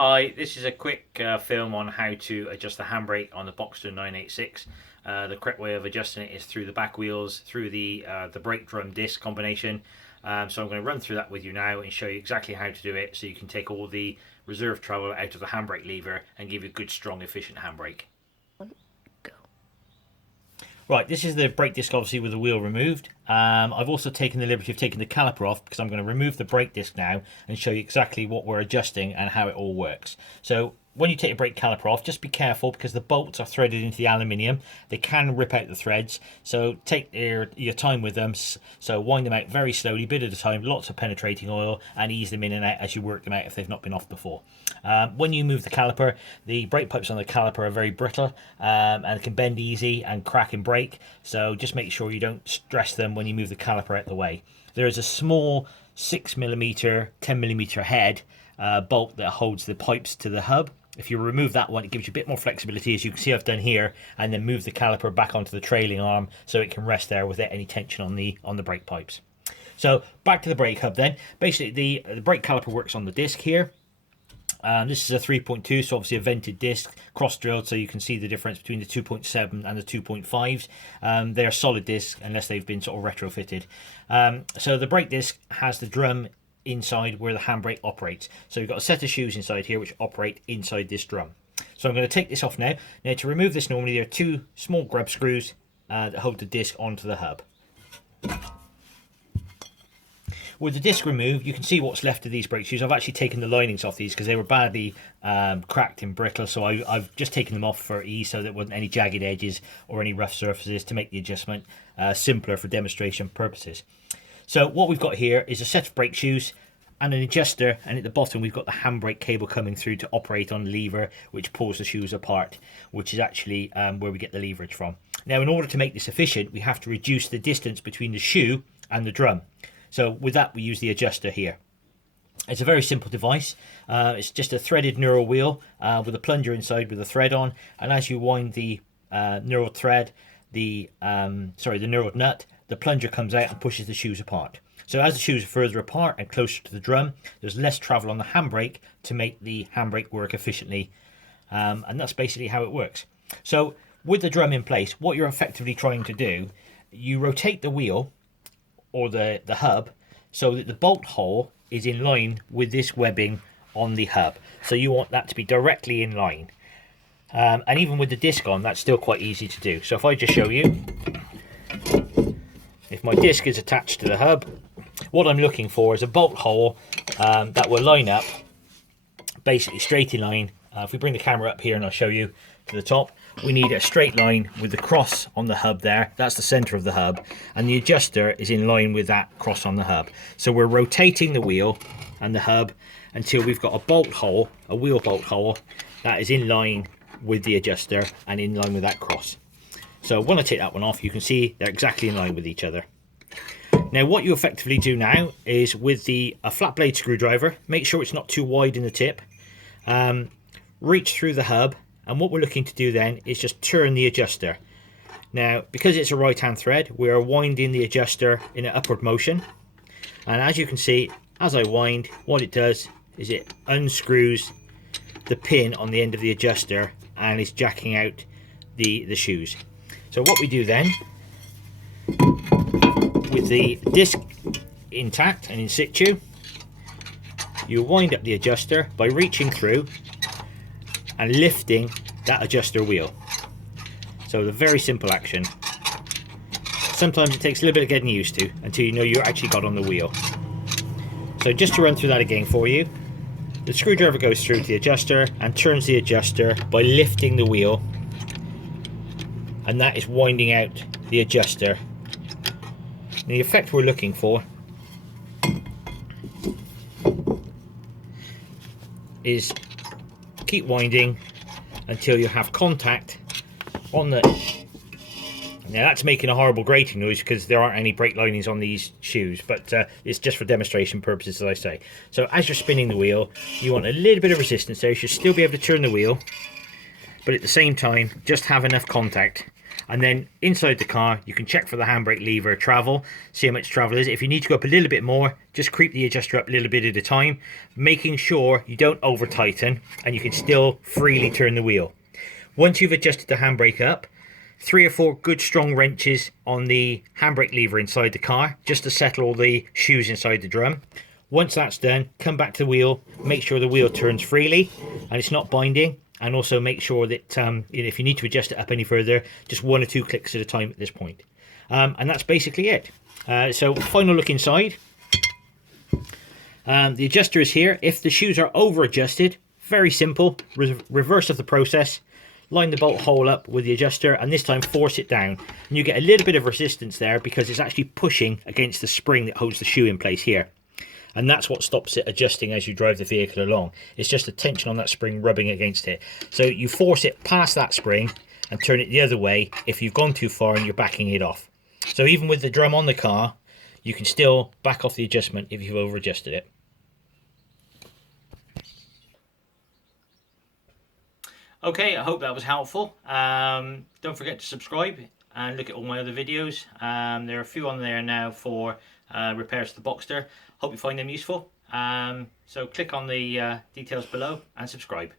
Hi, this is a quick film on how to adjust the handbrake on the Boxster 986. The correct way of adjusting it is through the back wheels, through the brake drum disc combination. So I'm going to run through that with you now and show you exactly how to do it so you can take all the reserve travel out of the handbrake lever and give you a good, strong, efficient handbrake. Go. Right, this is the brake disc obviously with the wheel removed. I've also taken the liberty of taking the caliper off because I'm going to remove the brake disc now and show you exactly what we're adjusting and how it all works. So when you take the brake caliper off, just be careful because the bolts are threaded into the aluminium. They can rip out the threads, so take your time with them. So wind them out very slowly, bit at a time, lots of penetrating oil, and ease them in and out as you work them out if they've not been off before. When you move the caliper, the brake pipes on the caliper are very brittle and can bend easy and crack and break, so just make sure you don't stress them when you move the caliper out of the way. There is a small 6mm, 10mm head bolt that holds the pipes to the hub. If you remove that one, it gives you a bit more flexibility, as you can see I've done here, and then move the caliper back onto the trailing arm so it can rest there without any tension on the brake pipes. So back to the brake hub then. Basically the brake caliper works on the disc here. This is a 3.2, so obviously a vented disc, cross-drilled, so you can see the difference between the 2.7 and the 2.5s. They are solid discs unless they've been sort of retrofitted. So the brake disc has the drum inside where the handbrake operates. So you've got a set of shoes inside here which operate inside this drum. So I'm going to take this off now. Now to remove this, normally there are two small grub screws that hold the disc onto the hub. With the disc removed, you can see what's left of these brake shoes. I've actually taken the linings off these because they were badly cracked and brittle, so I've just taken them off for ease so there wasn't any jagged edges or any rough surfaces to make the adjustment simpler for demonstration purposes. So what we've got here is a set of brake shoes and an adjuster, and at the bottom we've got the handbrake cable coming through to operate on the lever which pulls the shoes apart, which is actually where we get the leverage from. Now in order to make this efficient, we have to reduce the distance between the shoe and the drum. So with that we use the adjuster here. It's a very simple device. It's just a threaded knurled wheel with a plunger inside with a thread on, and as you wind the knurled thread, the knurled nut, the plunger comes out and pushes the shoes apart. So as the shoes are further apart and closer to the drum, there's less travel on the handbrake to make the handbrake work efficiently, and that's basically how it works. So with the drum in place, what you're effectively trying to do, you rotate the wheel or the hub so that the bolt hole is in line with this webbing on the hub. So you want that to be directly in line. And even with the disc on, that's still quite easy to do. So if I just show you, if my disc is attached to the hub, what I'm looking for is a bolt hole that will line up basically straight in line. If we bring the camera up here and I'll show you to the top, we need a straight line with the cross on the hub there. That's the center of the hub, and the adjuster is in line with that cross on the hub. So we're rotating the wheel and the hub until we've got a bolt hole, a wheel bolt hole, that is in line with the adjuster and in line with that cross. So when I take that one off, you can see they're exactly in line with each other. Now what you effectively do now is with a flat blade screwdriver, make sure it's not too wide in the tip, reach through the hub, and what we're looking to do then is just turn the adjuster. Now because it's a right hand thread, we are winding the adjuster in an upward motion, and as you can see, as I wind, what it does is it unscrews the pin on the end of the adjuster and is jacking out the shoes. So what we do then, with the disc intact and in situ, you wind up the adjuster by reaching through and lifting that adjuster wheel. So the very simple action. Sometimes it takes a little bit of getting used to until you know you actually got on the wheel. So just to run through that again for you, the screwdriver goes through to the adjuster and turns the adjuster by lifting the wheel, and that is winding out the adjuster. And the effect we're looking for is keep winding until you have contact on the... Now that's making a horrible grating noise because there aren't any brake linings on these shoes, but it's just for demonstration purposes, as I say. So as you're spinning the wheel, you want a little bit of resistance there. You should still be able to turn the wheel, but at the same time just have enough contact. And then inside the car, you can check for the handbrake lever travel, see how much travel is. If you need to go up a little bit more, just creep the adjuster up a little bit at a time, making sure you don't over tighten and you can still freely turn the wheel. Once you've adjusted the handbrake up, 3 or 4 good strong wrenches on the handbrake lever inside the car, just to settle all the shoes inside the drum. Once that's done, come back to the wheel, make sure the wheel turns freely and it's not binding, and also make sure that if you need to adjust it up any further, just 1 or 2 clicks at a time at this point. And that's basically it. So final look inside. The adjuster is here. If the shoes are over adjusted, very simple, reverse of the process. Line the bolt hole up with the adjuster and this time force it down, and you get a little bit of resistance there because it's actually pushing against the spring that holds the shoe in place here, and that's what stops it adjusting as you drive the vehicle along. It's just the tension on that spring rubbing against it. So you force it past that spring and turn it the other way if you've gone too far and you're backing it off. So even with the drum on the car, you can still back off the adjustment if you've over adjusted it. Okay, I hope that was helpful. Don't forget to subscribe and look at all my other videos. There are a few on there now for repairs to the Boxster. Hope you find them useful. So click on the details below and subscribe.